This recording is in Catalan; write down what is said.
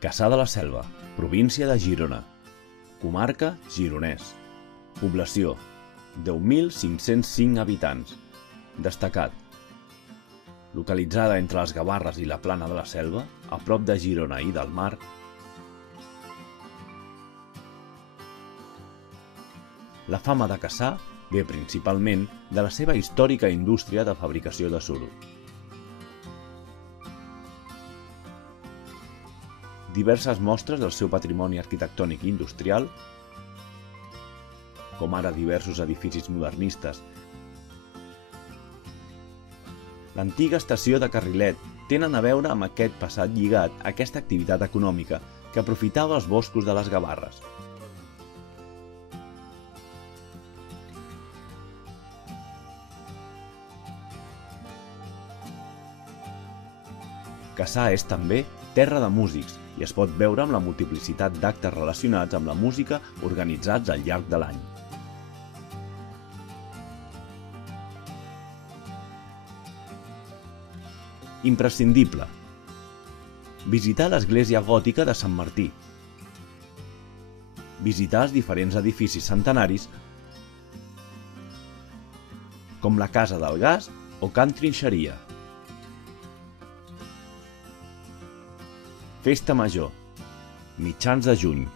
Cassà de la Selva, província de Girona. Comarca Gironès. Població: 10.505 habitants. Destacat: localitzada entre les Gavarres i la Plana de la Selva, a prop de Girona i del mar. La fama de Cassà ve principalment de la seva històrica indústria de fabricació de suro. Diverses mostres del seu patrimoni arquitectònic i industrial, com ara diversos edificis modernistes, l'antiga estació de Carrilet, tenen a veure amb aquest passat lligat a aquesta activitat econòmica que aprofitava els boscos de les Gavarres. Cassà és també terra de músics i es pot veure amb la multiplicitat d'actes relacionats amb la música organitzats al llarg de l'any. Imprescindible: visitar l'església gòtica de Sant Martí, visitar els diferents edificis centenaris com la Casa del Gas o Can Trinxeria. Festa Major, mitjans de juny.